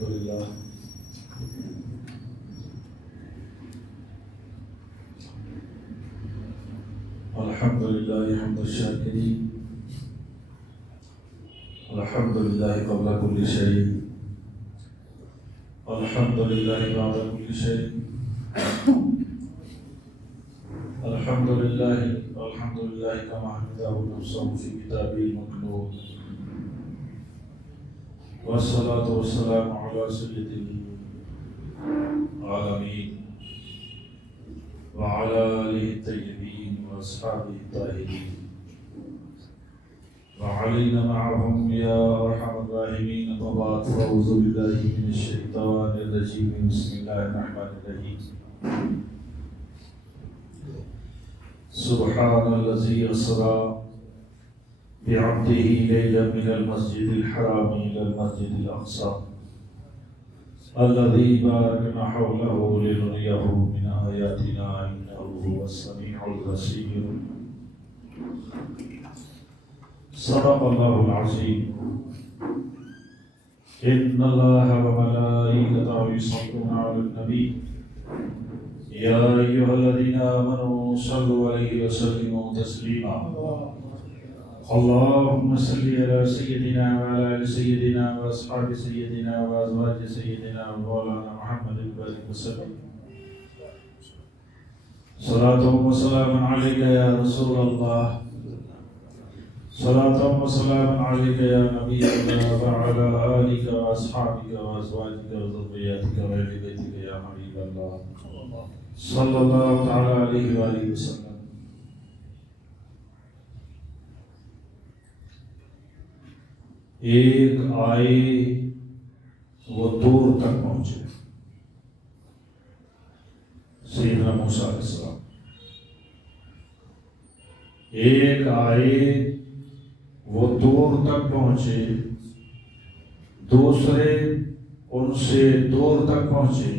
الحمد لله الحمد لله حمد الشاكرين الحمد لله قبل كل شيء الحمد لله بعد كل شيء الحمد لله كما حمده نفسه في كتابه المكنون والصلاة والسلام على سيد العالمين وعلى آله الطيبين وأصحابه الطاهرين وعلينا معهم يا أرحم الراحمين. وبعد فأعوذ بالله من الشيطان الرجيم. بسم الله الرحمن الرحيم. سبحان الذي أسرى بعبده ليلا من المسجد الحرام إلى المسجد الأقصى الذي باركنا حوله لنريه من آياتنا إنه هو السميع البصير. صدق الله العظيم. إن الله وملائكته يصلون على النبي يا أيها الذين آمنوا صلوا عليه وسلموا تسليما. اللهم صل على سيدنا وعلى آل سيدنا وأصحاب سيدنا وأزواج سيدنا ومولانا محمد وبارك وسلم. صلاة وسلام عليك يا رسول الله. صلاة وسلام عليك يا نبي الله وعلى آلك وأصحابك وأزواجك وذرياتك وأهل بيتك يا حبيب الله صلى الله تعالى عليه وآله وسلم. ایک آئے وہ دور تک پہنچے. سیدنا موسیٰ علیہ السلام. ایک آئے وہ دور تک پہنچے، دوسرے ان سے دور تک پہنچے،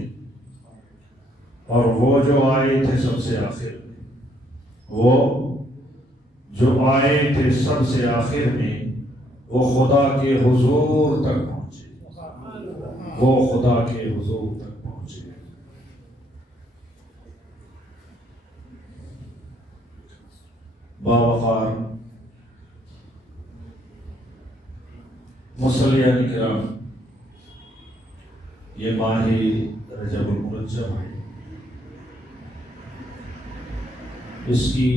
اور وہ جو آئے تھے سب سے آخر میں، وہ جو آئے تھے سب سے آخر میں، وہ خدا کے حضور تک پہنچے. وہ خدا کے حضور تک پہنچے. باوقار مصلیان کرام، یہ ماہ رجب المرجب ہے. اس کی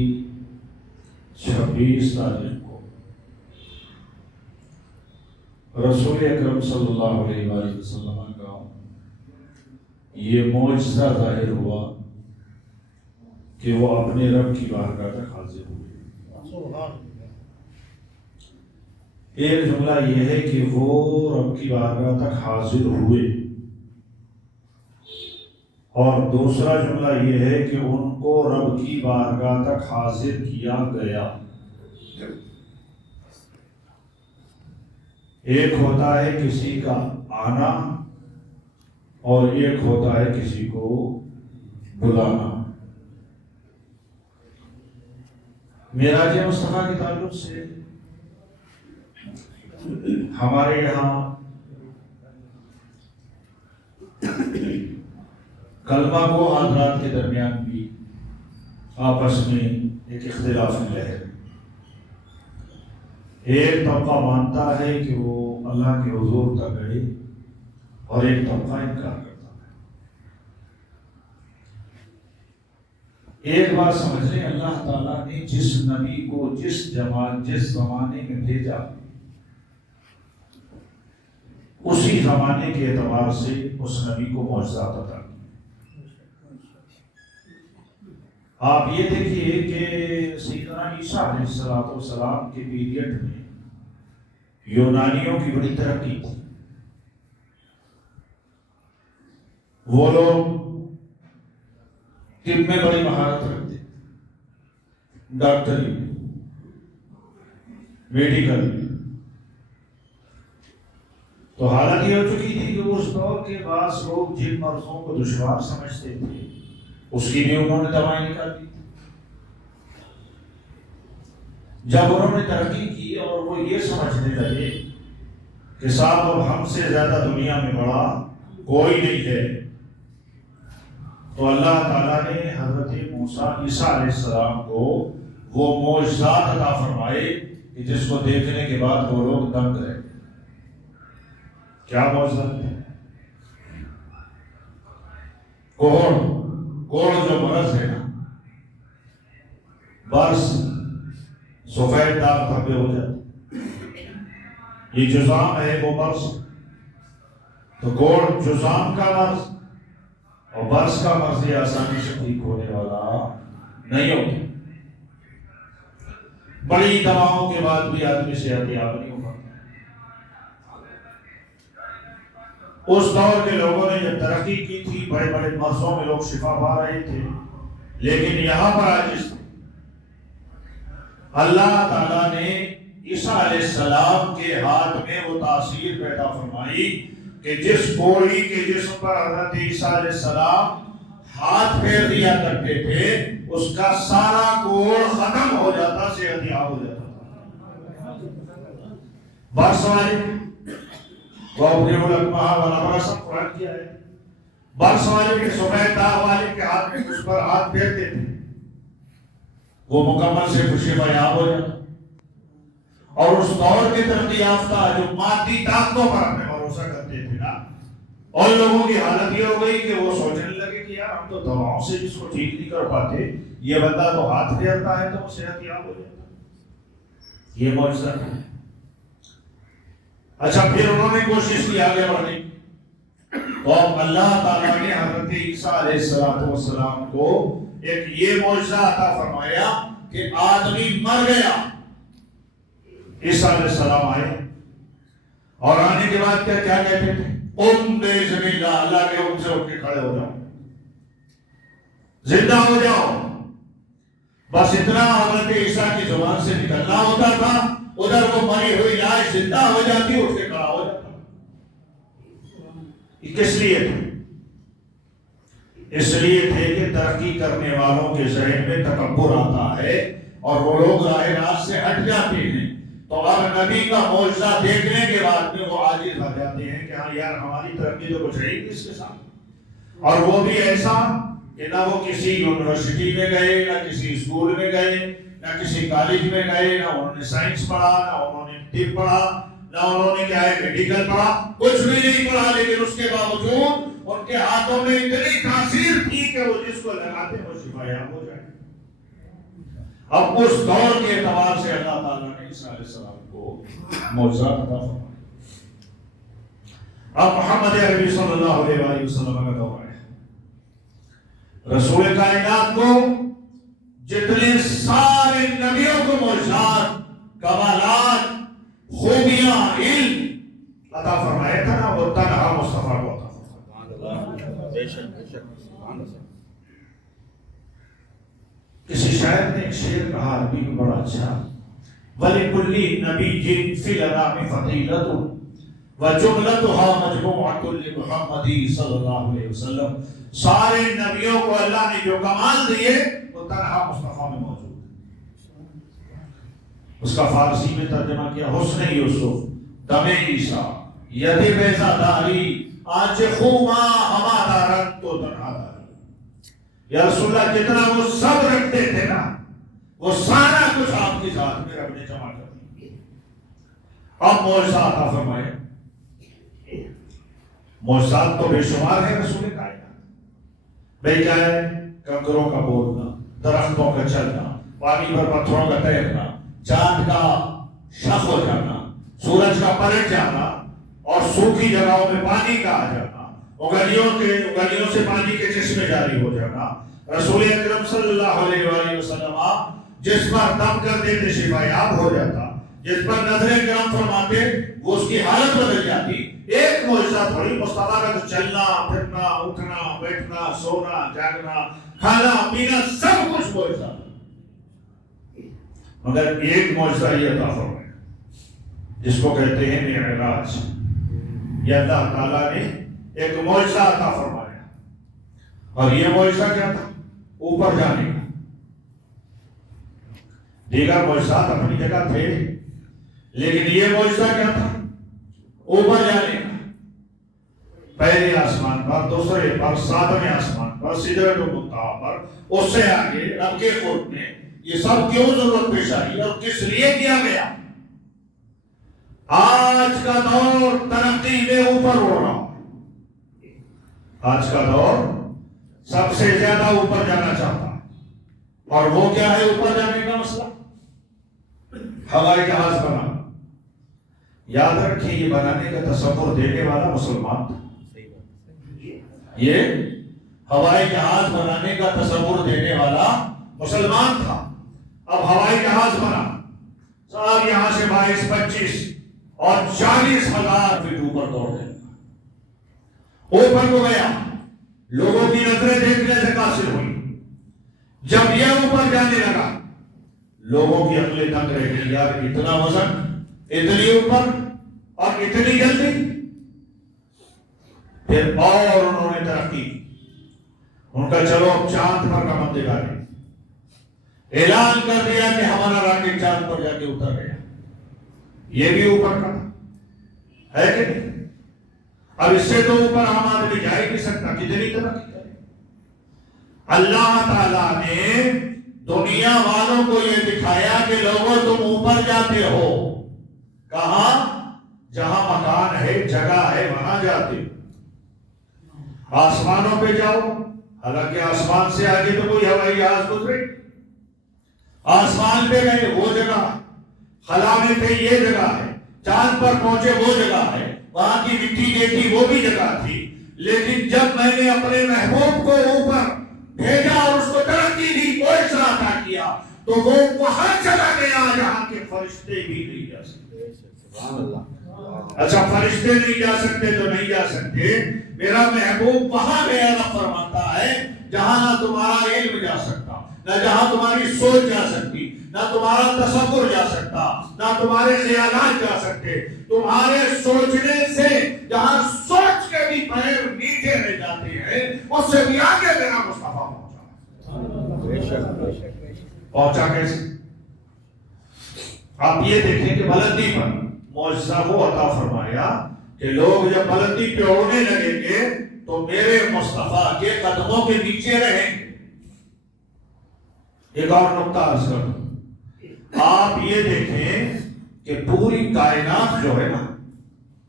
26 تاریخ کو رسول اکرم صلی اللہ علیہ وآلہ وسلم کا یہ معجزہ ظاہر ہوا کہ وہ اپنے رب کی بارگاہ تک حاضر ہوئے. ایک جملہ یہ ہے کہ وہ رب کی بارگاہ تک حاضر ہوئے، اور دوسرا جملہ یہ ہے کہ ان کو رب کی بارگاہ تک حاضر کیا گیا. ایک ہوتا ہے کسی کا آنا اور ایک ہوتا ہے کسی کو بلانا. معراج مصطفیٰ کے تعلق سے ہمارے یہاں کلمہ گو حضرات کے درمیان بھی آپس میں ایک اختلاف ہے. ایک طبقہ مانتا ہے کہ وہ اللہ کے حضور تک گئے، اور ایک طبقہ انکار کرتا ہے. ایک بات سمجھ لیں، اللہ تعالیٰ نے جس نبی کو جس زمانے میں بھیجا، اسی زمانے کے اعتبار سے اس نبی کو معجزات عطا کیے. آپ یہ دیکھیے کہ سیدنا عیسیٰ علیہ السلام کے پیریڈ میں یونانیوں کی بڑی ترقی تھی. وہ لوگ طب میں بڑی مہارت رکھتے تھے، ڈاکٹری میں، میڈیکل میں. تو حالت یہ ہو چکی تھی کہ اس دور کے بعض لوگ جن مرضوں کو دشوار سمجھتے تھے اس کی بھی انہوں نے دوائیں نکال دی. جب انہوں نے ترقی کی اور وہ یہ سمجھنے لگے کہ صاحب اب ہم سے زیادہ دنیا میں بڑا کوئی نہیں ہے، تو اللہ تعالیٰ نے حضرت موسیٰ عیسیٰ علیہ السلام کو وہ معجزات عطا فرمائے کہ جس کو دیکھنے کے بعد وہ لوگ دنگ رہے۔ کیا معجزات ہے؟ کوڑ جو مرض ہے نا، برس سفید داغ دھبے ہو جاتے، یہ جزام ہے وہ برس، تو کوڑ جزام کا مرض اور برس کا مرض یہ آسانی سے ٹھیک ہونے والا نہیں ہوتا، بڑی دواؤں کے بعد بھی آدمی صحت یاب نہیں ہو پاتا۔ اس دور کے لوگوں نے جب ترقی کی تھی، بڑے بڑے مرضوں میں لوگ شفا پا رہے تھے، لیکن یہاں پر عاجز تھے۔ اللہ تعالیٰ نے عیسیٰ علیہ السلام کے ہاتھ میں وہ تاثیر پیدا فرمائی کہ جس کوڑی کے جسم پر حضرت عیسیٰ علیہ السلام ہاتھ پھیر دیا کرتے تھے، اس کا سارا کوڑ ختم ہو جاتا، صحت یاب ہو جاتا۔ برس والے قرآن کیا ہے، برس والے کے سفید داغ والے کے ہاتھ میں اس پر ہاتھ پھیرتے تھے، وہ مکمل سے شفا یاب ہو جاتا۔ اور اس دور کے ترقی یافتہ جو مادی طاقتوں پر اپنے بھروسہ کرتے تھے نا، اور لوگوں کی حالت یہ ہو گئی کہ وہ سوچنے لگے کہ یار ہم تو دواؤں سے جس کو ٹھیک نہیں کر پاتے، یہ بندہ تو ہاتھ پھیرتا ہے تو وہ صحت یاب ہو جاتا۔ یہ معجزہ ہے۔ اچھا، پھر انہوں نے کوشش کی آگے بڑھنے کی، اور اللہ تعالیٰ نے حضرت عیسیٰ علیہ السلام کو ایک یہ معجزہ عطا فرمایا کہ آدمی مر گیا۔ عیسیٰ علیہ السلام آئے اور آنے کے بعد کیا کہتے تھے؟ بِإِذْنِ اللَّهِ، اللہ کے حکم سے اٹھ کے کھڑے ہو جاؤ، زندہ ہو جاؤ۔ بس اتنا حضرت عیسیٰ کی زبان سے نکلنا ہوتا تھا، ادھر وہ مری ہوئی لاش زندہ ہو جاتی، اٹھ کے کھڑا ہو جاتا۔ یہ کس لیے تھے؟ اس لیے تھے کہ ترقی کرنے والوں کے ذہن میں تکبر آتا ہے اور وہ لوگ راہ راست سے ہٹ جاتے ہیں، تو اب نبی کا معجزہ دیکھنے کے بعد میں وہ عاجز ہو جاتے ہیں کہ ہاں یار ہماری ترقی تو کچھ ہے ہی نہیں اس کے ساتھ۔ اور وہ بھی ایسا کہ نہ وہ کسی یونیورسٹی میں گئے، نہ کسی اسکول میں گئے، نہ کسی کالج میں گئے، نہ انہوں نے سائنس پڑھا، نہ انہوں نے طب پڑھا، نہ انہوں نے کیا ہے میڈیکل پڑھا، کچھ بھی نہیں پڑھا، لیکن اس کے باوجود ان کے ہاتھوں میں اتنی تاثیر تھی کہ وہ جس کو لگاتے وہ شفا یاب ہو جائے۔ اب اس دور کے اعتبار سے اللہ تعالیٰ نے عیسیٰ علیہ السلام کو معجزات عطا فرمائے۔ اب محمد عربی صلی اللہ علیہ وسلم کا دور ہے۔ رسول کائنات کو جتنے سارے نبیوں کو معجزات، کمالات، خوبیاں، علم عطا فرمایا تھا نا، وہ تنہا مصطفیٰ کو عطا فرمایا۔ کسی شاعر نے ایک شعر کہا عربی میں بڑا اچھا، وَلِكُلِّ نَبِيٍّ فِي الْأَنَامِ فَضِيلَةٌ وَجُمْلَتُهَا مَجْمُوعَةٌ لِمُحَمَّدٍ صلی اللہ علیہ وسلم۔ سارے نبیوں کو اللہ نے جو کمال دیے وہ تنہا مصطفیٰ میں موجود ہے۔ اس کا فارسی میں ترجمہ کیا، حسن یوسف، دم عیسیٰ، ید بیضہ داری، آنچ خوما ہمارا رنگ تو تنہا داری۔ یا رسول اللہ جتنا وہ سب رکھتے تھے نا، وہ سارا کچھ آپ کی ذات میں رب نے جمع کر دیا۔ اب معجزہ عطا فرمائے۔ معجزات تو بے شمار ہے رسول کائنات۔ بھئی کیا ہے؟ کنکروں کا بولنا، درختوں کا چلنا، پانی پر پتھروں کا تیرنا، چاند کا شق ہو جانا، سورج کا پلٹ جانا، اور سوکھی جگہوں میں پانی کا آ جانا، اگلیوں سے پانی کے چشمے جاری ہو جانا۔ رسول اکرم صلی اللہ علیہ وآلہ وسلم جس پر دم کر دیتے شفا یاب ہو جاتا، جس پر نظر کرم فرماتے وہ اس کی حالت بدل جاتی۔ ایک معجزہ تھوڑی، مصطفیٰ کا تو چلنا پھرنا، اٹھنا بیٹھنا، سونا جاگنا، کھانا پینا سب کچھ معجزہ، مگر ایک معجزہ یہ عطا فرمایا جس کو کہتے ہیں معراج۔ یہ اللہ تعالیٰ نے ایک معجزہ عطا فرمایا، اور یہ معجزہ کیا تھا؟ اوپر جانے کا۔ دیگر معجزات اپنی جگہ تھے، لیکن یہ معجزہ کیا تھا؟ اوپر جانے کا، پہلے آسمان پر، دوسرے پر، ساتویں آسمان پر، سدرۃ المنتہا پر، اس سے آگے رب کے قرب میں، یہ سب کیوں ضرورت پیش آئی اور کس لیے کیا گیا؟ آج کا دور ترقی میں اوپر ہو رہا ہے، آج کا دور سب سے زیادہ اوپر جانا چاہتا ہے، اور وہ کیا ہے اوپر جانے کا مسئلہ؟ ہوائی جہاز بنا۔ یاد رکھیں یہ بنانے کا تصور دینے والا مسلمان تھا، یہ ہوائی جہاز بنانے کا تصور دینے والا مسلمان تھا۔ اب ہوائی جہاز بنا، صاحب یہاں سے 22، 25 اور 40,000 فٹ اوپر دوڑ گئے، اوپر کو گیا، لوگوں کی نظریں دیکھنے سے قاصر ہوئی۔ جب یہ اوپر جانے لگا، لوگوں کی عقلیں دنگ رہ گئی، یار اتنا وزن، اتنی اوپر اور اتنی جلدی۔ پھر اور انہوں نے ترقی کی، ان کا چلو اب چاند پر کا منطقہ ہے، اعلان کر دیا کہ ہمارا راکٹ چاند پر جا کے اتر گیا۔ یہ بھی اوپر کا ہے کہ نہیں؟ اب اس سے تو اوپر عام آدمی جا ہی نہیں سکتا، کتنی ترقی کرے۔ اللہ تعالیٰ نے دنیا والوں کو یہ دکھایا کہ لوگوں تم اوپر جاتے ہو، کہاں؟ جہاں مکان ہے، جگہ ہے، وہاں جاتے ہو۔ آسمانوں پہ جاؤ، حالانکہ آسمان سے آگے تو کوئی ہوائی جہاز گزرے، آسمان پہ گئے وہ جگہ، خلا میں تھے یہ جگہ ہے، چاند پر پہنچے وہ جگہ ہے، وہاں کی مٹی دیکھی وہ بھی جگہ تھی۔ لیکن جب میں نے اپنے محبوب کو اوپر بھیجا اور اس کو ترقی دی، کوئی عطا کیا، تو وہ وہاں چلا گیا جہاں کے فرشتے بھی نہیں جا سکتے۔ سبحان اللہ۔ اچھا فرشتے نہیں جا سکتے تو نہیں جا سکتے، میرا محبوب وہاں گیا، نہ فرماتا ہے جہاں نہ تمہارا علم جا سکتا، نہ جہاں تمہاری سوچ جا سکتی، نہ تمہارا تصور جا سکتا، نہ تمہارے خیالات جا سکتے۔ تمہارے سوچنے سے جہاں سوچ کے بھی پیر نیچے رہ جاتے ہیں، اس سے بھی آگے میرا مصطفیٰ پہنچا۔ کیسے؟ آپ یہ دیکھیں کہ بلندی پر معجزہ وہ عطا فرمایا کہ لوگ جب بلندی پہ اڑنے لگیں گے تو میرے مصطفیٰ کے قدموں کے نیچے رہیں گے۔ ایک اور نقطہ عرض کر دوں، آپ یہ دیکھیں کہ پوری کائنات جو ہے نا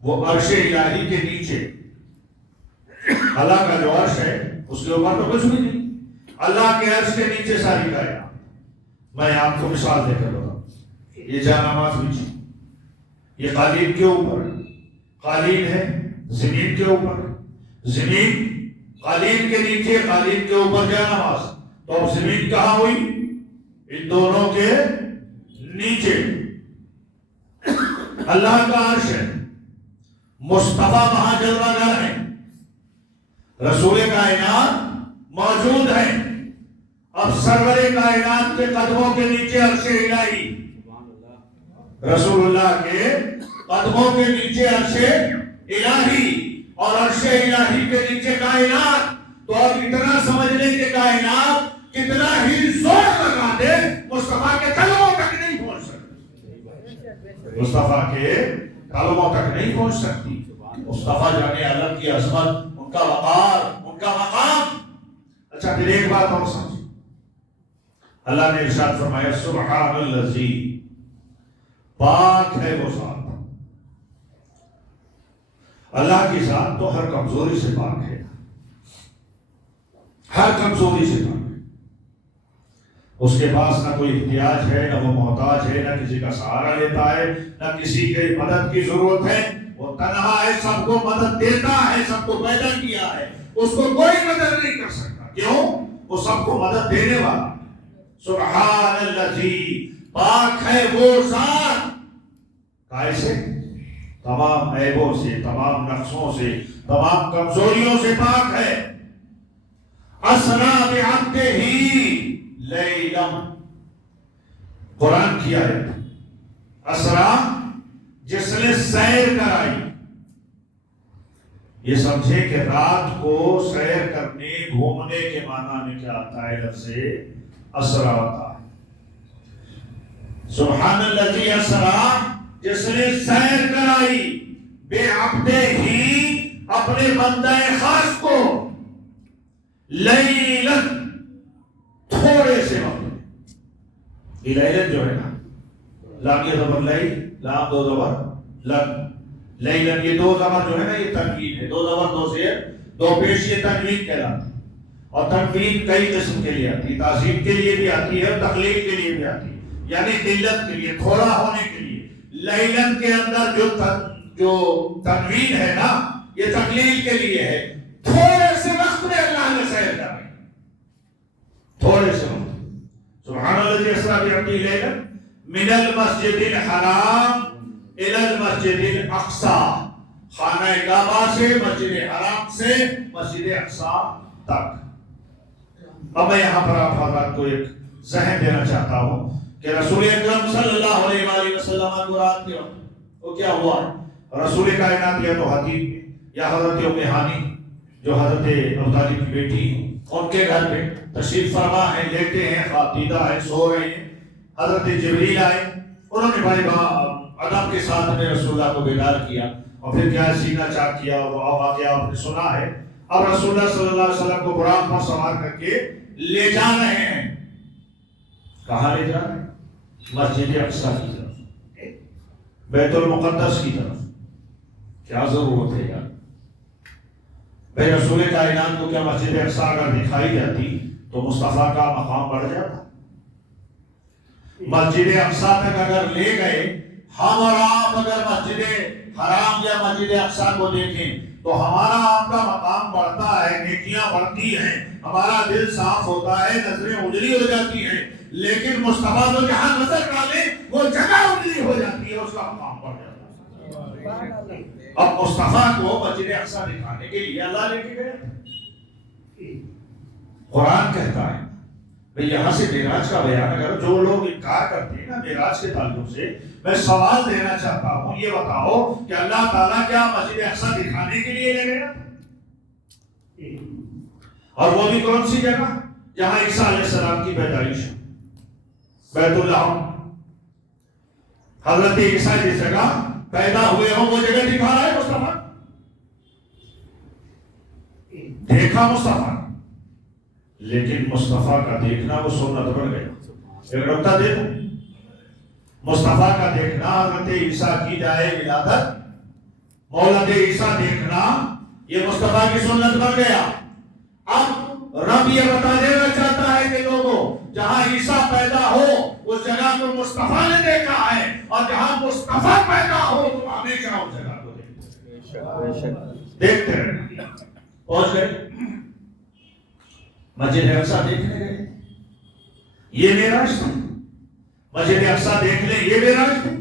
وہ عرش الہی کے نیچے، اللہ کا جو عرش ہے اس کے اوپر تو کچھ بھی نہیں، اللہ کے عرش کے نیچے ساری کائنات۔ میں آپ کو مثال دے کر بتاؤں، یہ جا نماز بچھی، یہ قالین کے اوپر، قالین ہے زمین کے اوپر، زمین قالین کے نیچے، قالین کے اوپر جا نماز، تو اب زمین کہاں ہوئی؟ ان دونوں کے نیچے۔ اللہ کا عرش ہے، مصطفیٰ وہاں جلوہ گر ہے، رسول کائنات موجود ہے۔ اب سرور کائنات کے قدموں کے نیچے عرش الہی، رسول اللہ کے قدموں کے نیچے عرش الہی، اور عرش الہی کے نیچے کائنات۔ تو اب اتنا سمجھ لیں کہ کائنات کتنا ہی زور لگا دے مصطفیٰ کے قدموں تک نہیں پہنچ سکتی، مصطفیٰ کے قدموں تک نہیں پہنچ سکتی۔ مصطفیٰ جانے عالم کی عظمت، ان کا وقار، ان کا مقام۔ اچھا پھر ایک بات اور سمجھ، اللہ نے ارشاد فرمایا سبحان الذی، پاک ہے وہ ذات۔ اللہ کی ذات تو ہر کمزوری سے پاک ہے، ہر کمزوری سے پاک ہے۔ اس کے پاس نہ کوئی احتیاج ہے، نہ وہ محتاج ہے، نہ کسی کا سہارا لیتا ہے، نہ کسی کی مدد کی ضرورت ہے۔ وہ تنہا ہے، سب کو مدد دیتا ہے، سب کو پیدا کیا ہے، اس کو کوئی مدد نہیں کر سکتا۔ کیوں؟ وہ سب کو مدد دینے والا۔ سبحان الذی، پاک ہے وہ ذات، کیسے؟ تمام عیبوں سے، تمام نقصوں سے، تمام کمزوریوں سے پاک ہے۔ اسریٰ بعبدہ لیلا، قرآن کی آیت، اسریٰ جس نے سیر کرائی۔ یہ سمجھے کہ رات کو سیر کرنے، گھومنے کے معنی میں کیا آتا ہے؟ لفظ اسریٰ ہوتا ہے۔ سبحان الذی اسریٰ، جس نے سیر کرائی بے عبدے ہی اپنے بندہ خاص کو لیلن تھوڑے سے وقت، یہ لیلن جو ہے نا، لام یہ زبر لئی، لام دو زبر لن، لیلن یہ دو زبر جو ہے نا یہ تنوین ہے، دو زبر دو سے دو پیش یہ تنوین کہلاتی ہے، اور تنوین کئی قسم کے لیے آتی ہے، تعظیم کے لیے بھی آتی ہے، تقلیل کے لیے بھی آتی ہے، یعنی قلت کے لیے، تھوڑا ہونے کے لیے۔ لیلن کے اندر جو تنوین ہے نا یہ تقلیل کے لیے ہے، تھوڑے سے وقت میں اللہ نے سیر کرنا، تھوڑے سے وقت۔ سبحان الذی اسری بعبدہ لیلا من المسجد الحرام الی المسجد الاقصی، خانہ کعبہ سے مسجد حرام سے مسجد اقصی تک۔ اب میں یہاں پر آپ حضرات کو ایک ذہن دینا چاہتا ہوں کہ رسول اکرم صلی اللہ علیہ وآلہ وسلم کو رات کے وقت وہ کیا ہوا؟ رسول کائنات یا تو حتیب یا حضرت ام ہانی جو حضرت ابو طالب کی بیٹی ان کے گھر پہ تشریف فرما ہے، لیٹے ہیں، خواب دیدہ ہے، سو رہے ہیں، حضرت جبریل آئے، انہوں نے بڑے ادب کے ساتھ میں رسول اللہ کو بیدار کیا اور پھر کیا سینہ چاک کیا، وہ واقعہ آپ نے سنا ہے۔ اب رسول اللہ صلی اللہ علیہ وسلم کو براق پر سوار کر کے لے جا رہے ہیں، کہاں لے جا رہے ہیں؟ مسجد اقصی کی طرف، بیت المقدس کی طرف۔ کیا ضرورت ہے یار بھائی، رسول کائنات کو کیا مسجد اقصی اگر دکھائی جاتی تو مصطفیٰ کا مقام بڑھ جاتا؟ مسجد اقصی تک اگر لے گئے، ہم اور آپ اگر مسجد حرام یا مسجد اقصی کو دیکھیں تو ہمارا آپ کا مقام بڑھتا ہے، نیکیاں بڑھتی ہیں، ہمارا دل صاف ہوتا ہے، نظریں اجلی ہو جاتی ہیں۔ لیکن مصطفیٰ تو جہاں نظر ڈالے وہ جگہ اجلی ہو جاتی ہے، اس کا مقام بڑھ جاتا ہے۔ اب مصطفیٰ کو مسجد اقصی دکھانے کے لیے اللہ لے کے گئے۔ قرآن کہتا ہے بھئی یہاں سے معراج کا بیان اگر جو لوگ انکار کرتے ہیں نا معراج کے تعلق سے، میں سوال دینا چاہتا ہوں، یہ بتاؤ کہ اللہ تعالیٰ کیا مسجد اقصی دکھانے کے لیے لے گیا؟ اور وہ بھی کون سی جگہ؟ جہاں عیسیٰ علیہ السلام کی پیدائش، بیت اللہ، حضرت عیسیٰ جس جگہ پیدا ہوئے ہوں وہ جگہ دکھا رہا ہے مصطفیٰ۔ دیکھا مصطفیٰ، لیکن مصطفیٰ کا دیکھنا وہ سنت بن گیا۔ ایک نقطہ دیکھو، مصطفیٰ کا دیکھنا، حضرت عیسیٰ کی جائے ولادت، مولد عیسیٰ دیکھنا، یہ مصطفیٰ کی سنت بن گیا۔ اب رب یہ بتا دینا چاہتا ہے کہ لوگوں جہاں عیسیٰ پیدا ہو اس جگہ کو مصطفیٰ نے دیکھا ہے، اور جہاں مصطفیٰ پیدا ہو تم ہمیشہ اس جگہ کو دیکھتے رہنا۔ پہنچ گئے مسجد اقصی دیکھنے گئے، یہ معراج تھا۔ مسجد اقصی دیکھ لیں، یہ معراج تھا۔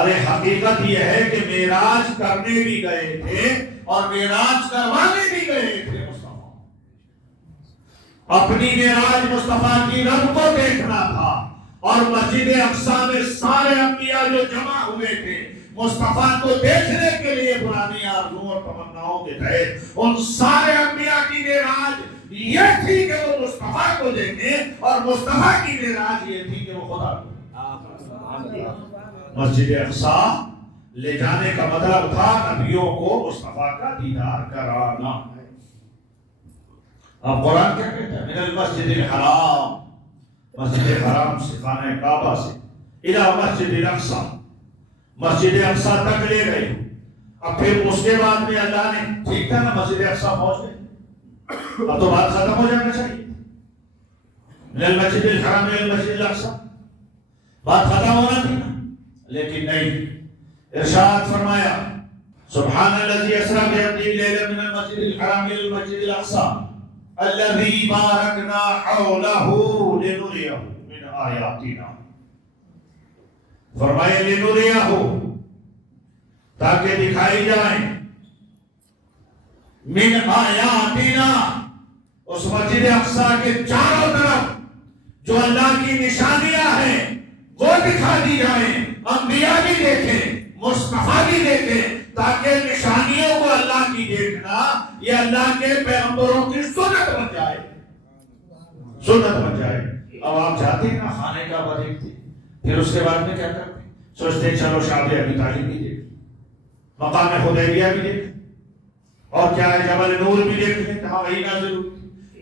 ارے حقیقت یہ ہے کہ معراج کرنے بھی گئے تھے اور معراج کروانے بھی گئے تھے مصطفیٰ۔ اپنی معراج مصطفیٰ کی رب کو دیکھنا تھا، اور مسجد اقصی میں سارے انبیاء جو جمع ہوئے تھے مصطفیٰ کو دیکھنے کے لیے پرانی آرزوؤں اور تمناؤں کے تحت، ان سارے انبیاء کی معراج یہ تھی کہ وہ مصطفیٰ کو دیکھیں، اور مصطفیٰ کی معراج یہ تھی کہ وہ خدا کو۔ مسجد اقصی لے جانے کا مطلب تھا نبیوں کو مصطفیٰ کا دیدار کرانا۔ اب قرآن کیا کہتا ہے؟ من المسجد الحرام، مسجد حرام سے، خانہ کعبہ سے، الی مسجد الاقصی، مسجد اقصی تک لے گئے۔ اب پھر اس کے بعد میں اللہ نے، ٹھیک تھا نا مسجد اقصی پہنچ گئے، اب تو بات ختم ہو جانا چاہیے، من المسجد الحرام الی المسجد الاقصی، بات ختم ہونا تھی نا، لیکن نہیں۔ ارشاد فرمایا سبحان الذی اسری بعبدہ لیلا من المسجد الحرام الی المسجد الاقصی الذی بارکنا حولہ لنریہ من آیاتنا۔ فرمایا لنریہ، تاکہ دکھائی جائیں، من آیاتنا، اس مسجد اقصی کے چاروں طرف جو اللہ کی نشانیاں ہیں وہ دکھا دی جائیں، انبیاء بھی دیکھیں، مصطفیٰ بھی دیکھیں، تاکہ نشانیوں کو اللہ کی دیکھنا یہ اللہ کے پیغمبروں کی سنت بن جائے، سنت بن جائے۔ اب آپ جاتے ہیں نا خانے کعبہ دیکھتے، پھر اس کے بعد میں کیا کرتے ہیں؟ سوچتے ہیں چلو شعب ابی طالب بھی دیکھیں، مقام حدیبیہ بھی دیکھیں، اور کیا ہے جبل نور بھی دیکھیں جہاں وہی نازل ہوئی،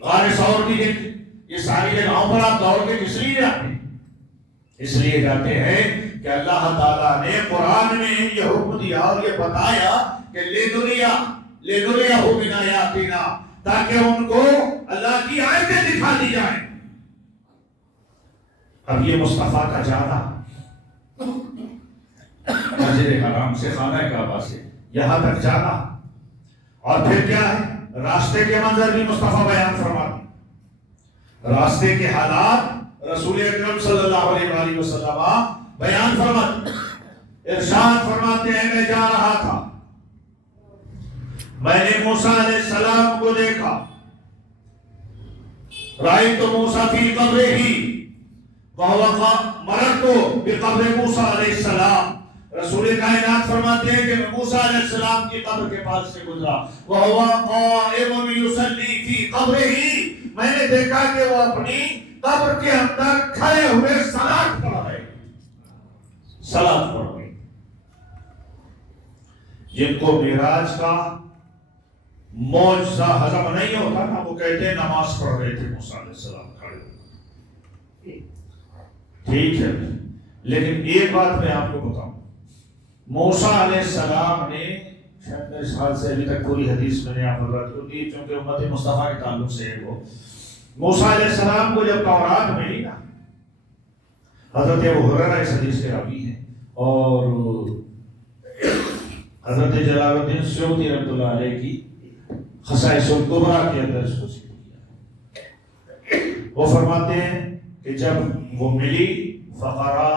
غار ثور بھی دیکھیں. یہ ساری جگہوں پر آپ دوڑ کے کس لیے جاتے ہیں؟ اس لیے جاتے ہیں کہ اللہ تعالیٰ نے قرآن میں یہ حکم دیا اور یہ بتایا کہ لِنُرِيَهُ مِنْ آيَاتِنَا، تاکہ ان کو اللہ کی آیتیں دکھا دی جائیں. اب یہ مصطفیٰ کا جانا مسجد حرام سے خانہ کعبہ سے یہاں تک جانا، اور پھر کیا ہے، راستے کے منظر بھی مصطفیٰ بیان فرماتے، راستے کے حالات رسول اکرم صلی اللہ علیہ وآلہ وسلم بیان فرماتے. ارشاد فرماتے ہیں، میں جا رہا تھا، میں نے موسیٰ علیہ السلام کو دیکھا، رأیت موسیٰ فی قبرہ مررت بقبر موسیٰ علیہ السلام. رسول کائنات فرماتے ہیں کہ میں موسیٰ علیہ السلام کی قبر کے پاس سے گزرا، وَهُوَ قَائِمٌ يُصَلِّي فِي قَبْرِهِ، میں نے دیکھا کہ وہ اپنی قبر کے اندر کھڑے ہوئے صلاۃ پڑھ رہے، صلاۃ پڑھ رہے. جن کو معراج کا معجزہ ہضم نہیں ہوتا نا، وہ کہتے ہیں نماز پڑھ رہے تھے موسیٰ علیہ السلام کھڑے ہوئے. ٹھیک ہے، لیکن ایک بات میں آپ کو بتاؤں، موسیٰ علیہ السلام نے شاید میرے خیال سے ابھی تک پوری حدیث میں نے آپ حضرات کو دی، چونکہ امت مصطفیٰ کے تعلق سے ہے وہ. موسیٰ علیہ السلام کو جب تورات ملی نا، حضرت ابو ہریرہ اس حدیث کے راوی ہیں، اور حضرت جلال الدین سیوطی رحمۃ اللہ علیہ کی خصائص الکبریٰ کے اندر اس کو ذکر کیا. وہ فرماتے ہیں کہ جب وہ ملی فقرأ،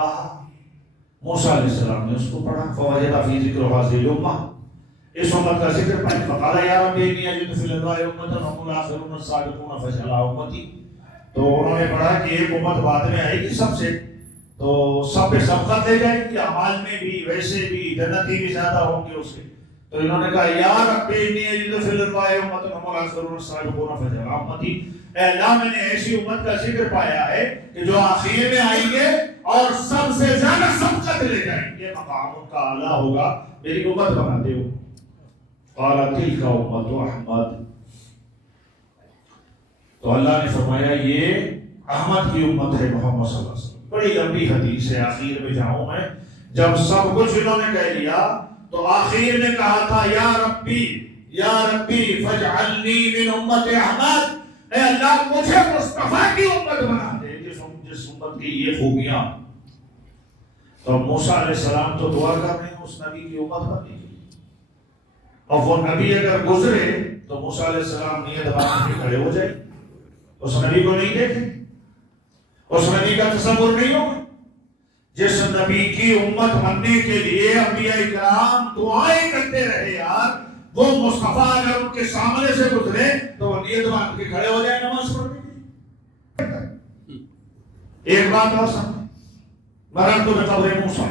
موسیٰ علیہ السلام نے اس کو پڑھا، فوجد فی ذکر هذه الامہ، اس امت کا ذکر پائی. فقال یا رب انی اجد فی الارض امة وهم الاخرون السابقون فاجعل امتی. تو انہوں نے پڑھا کہ ایک امت بعد میں آئے گی سب سے، تو سب پہ سبقت لے جائے گی، اعمال میں بھی ویسے بھی جنتی بھی زیادہ ہوں گے اس کے. تو انہوں نے کہا یا رب انی اجد فی الارض امة وهم الاخرون السابقون فاجعل امتی. اے اللہ، میں نے ایسی امت کا ذکر پایا ہے کہ جو آخر میں آئیں گے اور سب سے زیادہ سبقت لے جائیں گے، مقام ان کا اعلیٰ ہوگا، میری امت بناتے ہو. قال تلک امت احمد، تو اللہ نے فرمایا یہ احمد کی امت ہے، محمد صلی اللہ علیہ وسلم. بڑی لمبی حدیث ہے، آخر میں جاؤں میں. جب سب کچھ انہوں نے کہہ لیا تو آخر میں کہا تھا یا ربی فاجعلنی من امت احمد، اے اللہ مجھے مصطفیٰ کی امت بنا دے، جس امت کی یہ خوبیاں. تو موسیٰ علیہ السلام تو دعا کر رہے ہیں اس نبی کی امت بننے کی، اور وہ نبی اگر گزرے تو موسیٰ علیہ السلام نیت باندھ کے کھڑے ہو جائے، اس نبی کو نہیں دیکھیں، اس نبی کا تصور نہیں ہوگا. جس نبی کی امت بننے کے لیے انبیاء کرام دعائیں کرتے رہے یار، وہ مصطفیٰ اگر ان کے سامنے سے گزرے تو وہ نیت باندھ کے کھڑے ہو جائے نماز پڑھنے کے لیے. ایک بات اور سمجھیں، مررت بقبر موسیٰ،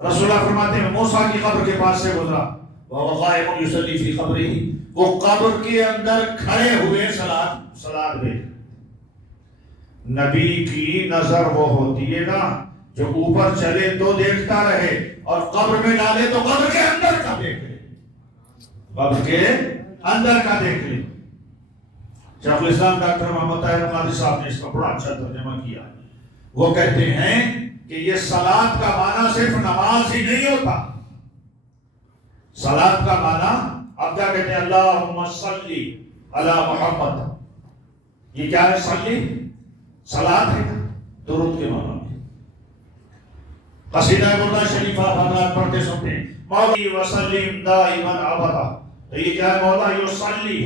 رسول اللہ فرماتے ہیں موسیٰ کی قبر کے پاس سے گزرا، وَهُوَ قَائِمٌ يُصَلِّي فِي قَبْرِهِ، وہ قبر کے اندر کھڑے ہوئے صلاۃ میں. نبی کی نظر وہ ہوتی ہے نا جو اوپر چلے تو دیکھتا رہے، اور قبر میں ڈالے تو قبر کے اندر کا دیکھ لے، قبر کے اندر کا دیکھ لے. شیخ الاسلام ڈاکٹر محمد طاہر قادری صاحب نے اس کا بڑا اچھا ترجمہ کیا. وہ کہتے ہیں کہ یہ صلاۃ کا معنی صرف نماز ہی نہیں ہوتا. صلاۃ کا معنی اب کیا کہتے ہیں، اللہم صلی علی محمد. یہ کیا ہے؟ صلاۃ ہے، درود کے معنی. قصیدہ بردہ شریفہ حضرات پڑھتے سنتے ہیں، مولی وسلم دائما ابدا. تو یہ کیا ہے؟ مولا یصلی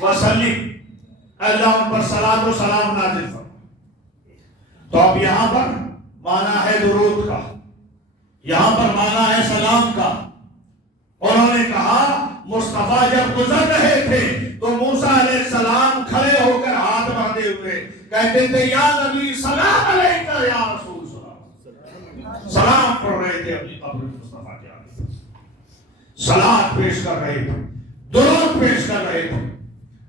وسلم، اللہ ان پر صلاۃ و سلام نازل فرما. تو اب یہاں پر معنی ہے درود کا، یہاں پر معنی ہے سلام کا. انہوں نے کہا مصطفیٰ جب گزر رہے تھے تو موسیٰ علیہ السلام کھڑے ہو کر ہاتھ باندھے ہوئے کہتے تھے یا نبی سلام علیکہ یا رسول سلام. سلام پڑھ رہے تھے اپنی قبر مصطفیٰ کے آگے، صلاۃ پیش کر رہے تھے، درود پیش کر رہے تھے.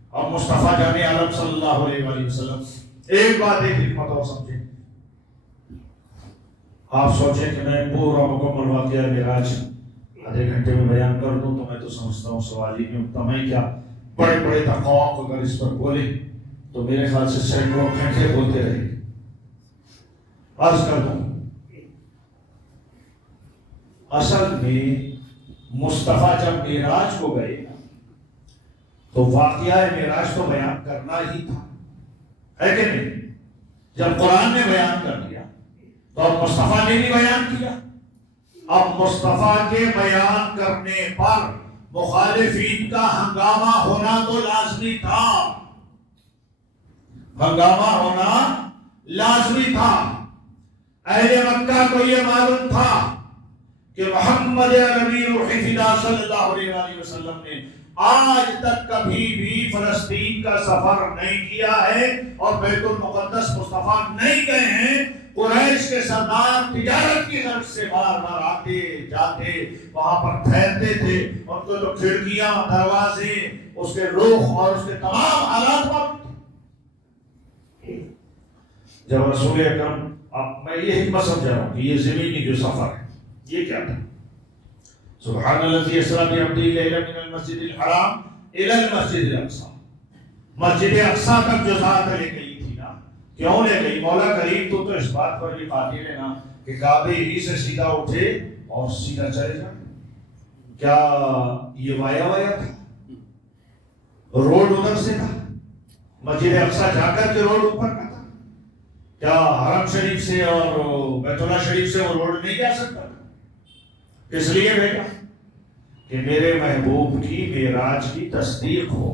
اور مصطفیٰ جان عالم صلی اللہ علیہ وآلہ وسلم، ایک بات ایک حکمت اور سمجھیں. آپ سوچیں کہ میں پورا مکمل واقعہ معراج آدھے گھنٹے میں بیان کر دوں تو میں تو سمجھتا ہوں سوال ہی نہیں اٹھتا. میں کیا بڑے بڑے تقاق اگر اس پر بولے تو میرے خیال سے سینکڑوں گھنٹے بولتے رہے. عرض کر دوں اصل میں مصطفیٰ جب معراج کو گئے تو واقعہ معراج تو بیان کرنا ہی تھا، ہے کہ نہیں؟ جب قرآن نے بیان کر دیا تو اب مصطفیٰ نے بھی بیان کیا. اب مصطفیٰ کے بیان کرنے پر مخالفین کا ہنگامہ ہونا تو لازمی تھا، ہنگامہ ہونا لازمی تھا. اہل مکہ کو یہ معلوم تھا کہ محمد نبی روح فدا صلی اللہ علیہ وآلہ وسلم نے آج تک کبھی بھی فلسطین کا سفر نہیں کیا ہے اور بیت المقدس مصطفیٰ نہیں گئے ہیں. قریش کے سردار تجارت کی غرض سے بار بار آتے جاتے وہاں پر ٹھہرتے تھے. ان کو تو کھڑکیاں، دروازے، اس کے رخ اور اس کے تمام حالات پر جب رسول اکرم، اب میں یہ حکمت سمجھا رہا ہوں کہ یہ زمینی جو سفر ہے یہ کیا تھا. سبحان الذی اسریٰ بعبدہ لیلا من المسجد الحرام الی المسجد الاقصی. مسجد اقصی تک جو ذات لے گئی تھی نا، کیوں لے گئی؟ مولا کریم تو اس بات پر بھی قادر ہے نا کہ کعبے ہی سے سیدھا اٹھے اور سیدھا چلے جائے. کیا یہ وایا وایا تھا؟ روڈ ادھر سے تھا، مسجد اقصی جا کر کے روڈ اوپر کا تھا. کیا حرم شریف سے اور بیت اللہ شریف سے وہ روڈ نہیں جا سکتا؟ کس لیے بھیجا؟ کہ میرے محبوب کی معراج کی تصدیق ہو.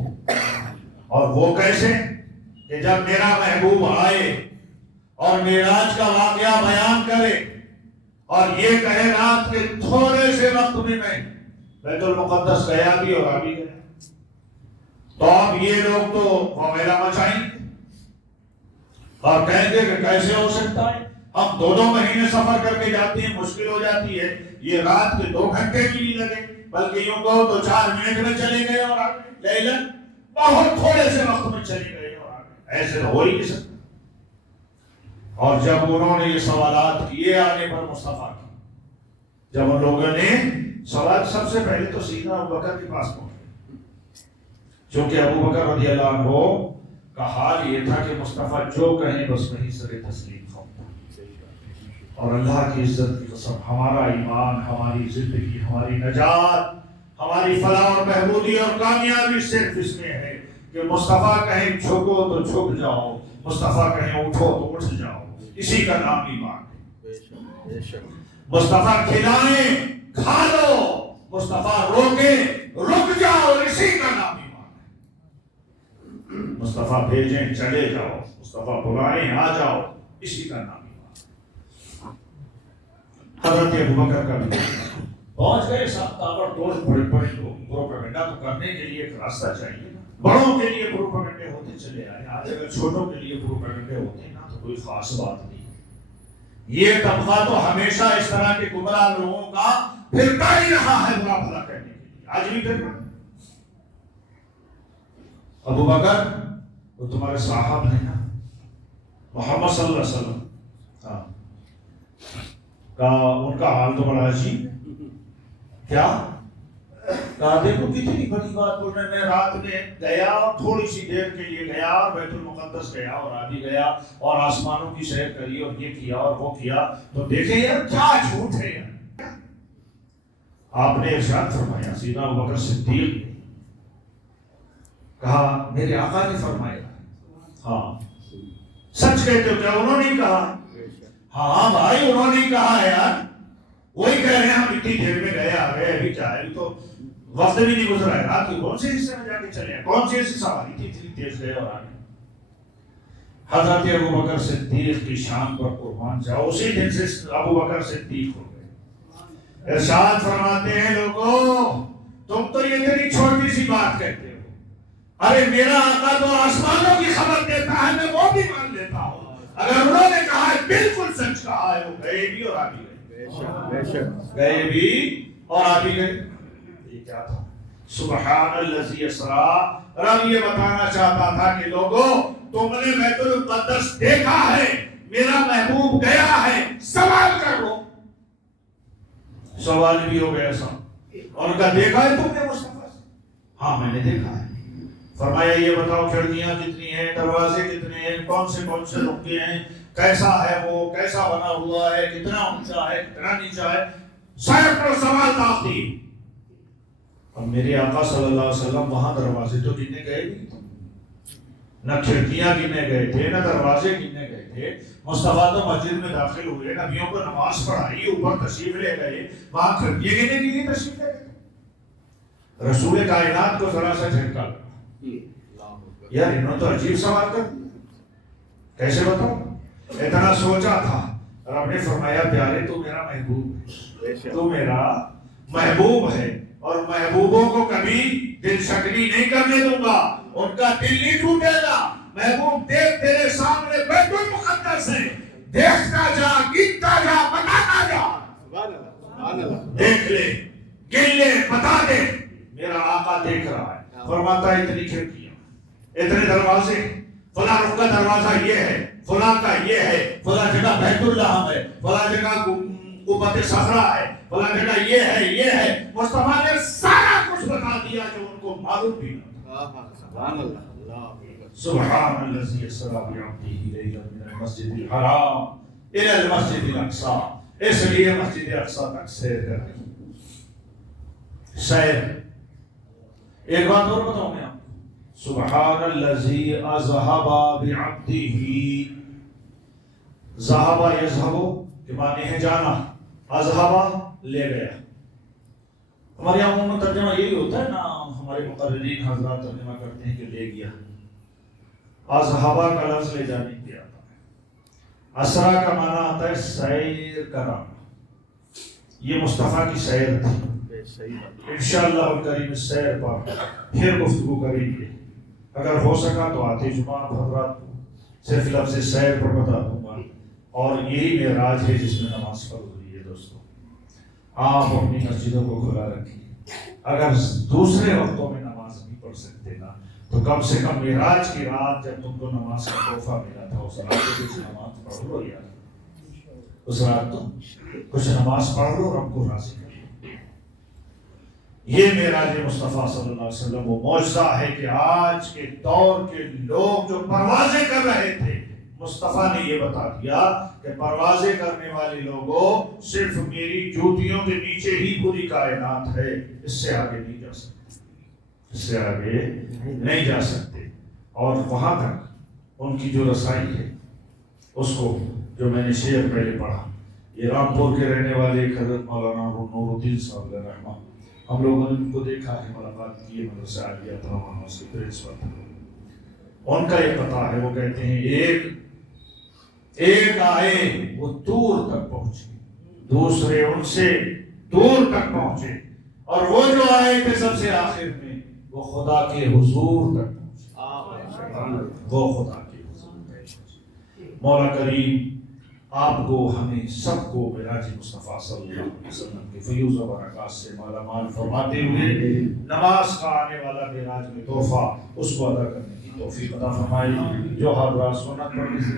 اور وہ کیسے؟ کہ جب میرا محبوب آئے اور معراج کا واقعہ بیان کرے اور یہ کہے رات کے تھوڑے سے وقت میں بیت المقدس گیا بھی اور آ بھی گیا، تو اب یہ لوگ تو وبیلا مچائیں گے اور کہیں گے کہ کیسے ہو سکتا ہے؟ ہم 2 مہینے سفر کر کے جاتے ہیں، مشکل ہو جاتی ہے. یہ رات کے 2 گھنٹے بھی نہیں لگے بلکہ یوں کہو تو 4 منٹ میں چلے گئے اور آ گئے. لیلن بہت تھوڑے سے وقت میں چلے گئے اور آ گئے. ایسے تو ہو ہی نہیں سکتا. اور جب انہوں نے یہ سوالات کیے آنے پر مصطفیٰ کی، جب ان لوگوں نے سوال، سب سے پہلے تو سیدنا ابوبکر کے پاس پہنچے، چونکہ ابوبکر رضی اللہ عنہ کا حال یہ تھا کہ مصطفیٰ جو کہیں بس وہی سر تسلیم ہو. اور اللہ کی عزت کی قسم، ہمارا ایمان، ہماری زندگی، ہماری نجات، ہماری فلاح اور بہبودی اور کامیابی صرف اس میں ہے کہ مصطفیٰ کہیں جھکو تو جھک جاؤ، مصطفیٰ کہیں اٹھو تو اٹھ جاؤ. اسی کا نام ایمان ہے. مصطفیٰ کھلائیں کھا لو، مصطفیٰ روکے رک جاؤ، اسی کا نام ایمان ہے. مصطفیٰ بھیجیں چلے جاؤ، مصطفیٰ بلائیں آ جاؤ، اسی کا نام. حضرت ابوبکر کا بھی پہنچ گئے ساتھ اور بڑے بڑے لوگ. پروپیگنڈا تو کرنے کے لیے ایک راستہ چاہیے نا. بڑوں کے لیے پروپیگنڈے ہوتے چلے آئے، آج اگر چھوٹوں کے لیے پروپیگنڈے ہوتے نا تو کوئی خاص بات نہیں. یہ طبقہ تو ہمیشہ اس طرح کے گمراہ لوگوں کا پھرتا ہی رہا ہے برا بھلا کہنے کے لیے، آج بھی پھر رہا. ابوبکر وہ تمہارے صاحب ہیں نا، محمد صلی اللہ علیہ وسلم کا ان کا حال تو بڑا عجیب. کیا کہا؟ دیکھو کتنی بڑی بات بول رہے ہیں. میں رات میں گیا اور تھوڑی سی دیر کے لیے گیا اور بیت المقدس گیا اور آ بھی گیا اور آسمانوں کی سیر کری اور یہ کیا اور وہ کیا. تو دیکھیں یار کیا جھوٹ ہے یار. آپ نے ارشاد فرمایا، سیدنا ابوبکر صدیق نے کہا میرے آقا نے فرمایا. ہاں سچ کہتے ہو کیا؟ انہوں نے کہا. ہاں بھائی انہوں نے کہا ہے یار. وہی کہہ رہے ہیں ہم اتنی دیر میں گئے آ گئے، ابھی کیا ہے، ابھی تو وقت بھی نہیں گزرا ہے. رات کے کون سے حصے میں جا کے چلے ہیں؟ کون سی ایسی سواری تھی اتنی تیز گئے اور آ گئے؟ حضرت ابوبکر صدیق کی شان پر قربان جاؤ، اسی دن سے ابوبکر صدیق ہو گئے. ارشاد فرماتے ہیں لوگوں تم تو یہ اتنی چھوٹی سی بات کہتے ہو، ارے میرا آقا تو آسمانوں کی خبر دیتا ہے، میں وہ بھی مان لیتا ہوں. اگر انہوں نے کہا ہے بالکل سچ کہا ہے، وہ گئے بھی اور آ بھی گئے. گئے بھی اور آ بھی گئے. یہ کیا تھا؟ سبحان الذی اسریٰ. رب یہ بتانا چاہتا تھا کہ لوگوں تم نے بیت المقدس دیکھا ہے، میرا محبوب گیا ہے، سوال کر لو. سوال بھی ہو گیا سب. اور ان کا دیکھا ہے تم نے مصطفیٰ سے؟ ہاں میں نے دیکھا ہے۔ فرمایا یہ بتاؤ کھڑکیاں کتنی ہیں، دروازے کتنے ہیں، کون سے رکے ہیں، کیسا ہے وہ، کیسا بنا ہوا ہے، کتنا اونچا ہے، کتنا نیچا ہے، سینکڑوں سوال داختی۔ اور میرے آقا صلی اللہ علیہ وسلم وہاں دروازے تو گننے گئے نہیں تھے، نہ کھڑکیاں گننے گئے تھے، نہ دروازے گننے گئے تھے۔ مصطفیٰ تو مسجد میں داخل ہوئے، نبیوں کو نماز پڑھائی، اوپر تشریف لے گئے، وہاں کھڑکیاں گننے کے لیے تشریف لے گئے۔ رسول کائنات کو ذرا سا جھٹکا لگا، یار انہوں نے تو عجیب سوال کر دیا، کیسے بتاؤں؟ اتنا سوچا تھا، رب نے فرمایا پیارے تو میرا محبوب ہے، تو میرا محبوب ہے، اور محبوبوں کو کبھی دل شکنی نہیں کرنے دوں گا، ان کا دل نہیں ٹوٹے گا۔ محبوب دیکھ تیرے سامنے بیت المقدس ہے، دیکھتا جا، گنتا جا، بتاتا جا، دیکھ لے، گن لے، بتا دے، میرا آقا دیکھ رہا ہے۔ فرماتا ہے اتنی کھڑکیاں، اتنے دروازے، فلاں رخ کا دروازہ یہ ہے، فلاں کا یہ ہے، فلاں جگہ بیت اللہ ہے، فلاں جگہ قبۃ صخرہ ہے، فلاں جگہ یہ ہے۔ مصطفیٰ نے سارا کچھ بتا دیا جو ان کو معلوم بھی نہ تھا۔ سبحان اللہ، سبحان الذی اسری بعبدہ لیلا من المسجد الحرام الی المسجد الاقصی۔ اس لیے مسجد اقصی تک سیر کرائی۔ سیر، ایک بات اور بتاؤں میں آپ کو، سبحان الذی اذھب بعبدہ، ذہب یذہب کے معنی ہے جانا، اذھب لے گیا۔ ہمارے یہاں عموماً ترجمہ یہی ہوتا ہے نا، ہمارے مقررین حضرات ترجمہ کرتے ہیں کہ لے گیا۔ اذھب کا لفظ لے جانے کے آتا ہے، اسرا کا معنی آتا ہے سیر کرنا۔ یہ مصطفیٰ کی سیر تھی۔ انشاءاللہ الکریم اس سیر پر پھر گفتگو کریں گے، اگر ہو سکا تو آتے جمعہ حضرات کو صرف لفظ سیر پر بتا دوں گا، اور یہی معراج ہے جس میں نماز فرض ہوئی ہے۔ دوستو آپ اپنی مسجدوں کو کھلا رکھیے، اگر دوسرے وقتوں میں نماز نہیں پڑھ سکتے نا تو کم سے کم معراج کی رات جب تم کو نماز کا تحفہ ملا تھا اس رات کو کچھ نماز پڑھ لو یار، اس رات تو کچھ نماز پڑھ لو، رب کو راضی کر۔ یہ معراج مصطفیٰ صلی اللہ علیہ وسلم وہ معجزہ ہے کہ آج کے دور کے لوگ جو پروازیں کر رہے تھے، مصطفیٰ نے یہ بتا دیا کہ پروازیں کرنے والے لوگوں صرف میری جوتیوں کے نیچے ہی پوری کائنات ہے، اس سے آگے نہیں جا سکتے، اس سے آگے نہیں جا سکتے۔ اور وہاں تک ان کی جو رسائی ہے، اس کو جو میں نے شعر پہلے پڑھا، یہ رامپور کے رہنے والے ایک حضرت مولانا نور الدین صاحب علیہ رحمہ، ہم لوگوں نے ان کو دیکھا ہے، ملاقات کی ہے، مدرسہ عالیہ تھا وہاں، اس کے پرنسپل تھے۔ ان کا یہ پتہ ہے، وہ کہتے ہیں ایک آئے وہ دور تک پہنچے، دوسرے ان سے دور تک پہنچے، اور وہ جو آئے تھے سب سے آخر میں وہ خدا کے حضور تک پہنچے، وہ خدا کے حضور تک پہنچے۔ مولا کریم آپ کو، ہمیں سب کو معراج مصطفیٰ صلی اللہ علیہ وسلم کے فیوز و برکات سے مالا مال فرماتے ہوئے نماز کا آنے والا معراج میں تحفہ اس کو ادا کرنے کی توفیق عطا فرمائے۔ جو حضرات سنت پڑھنے سے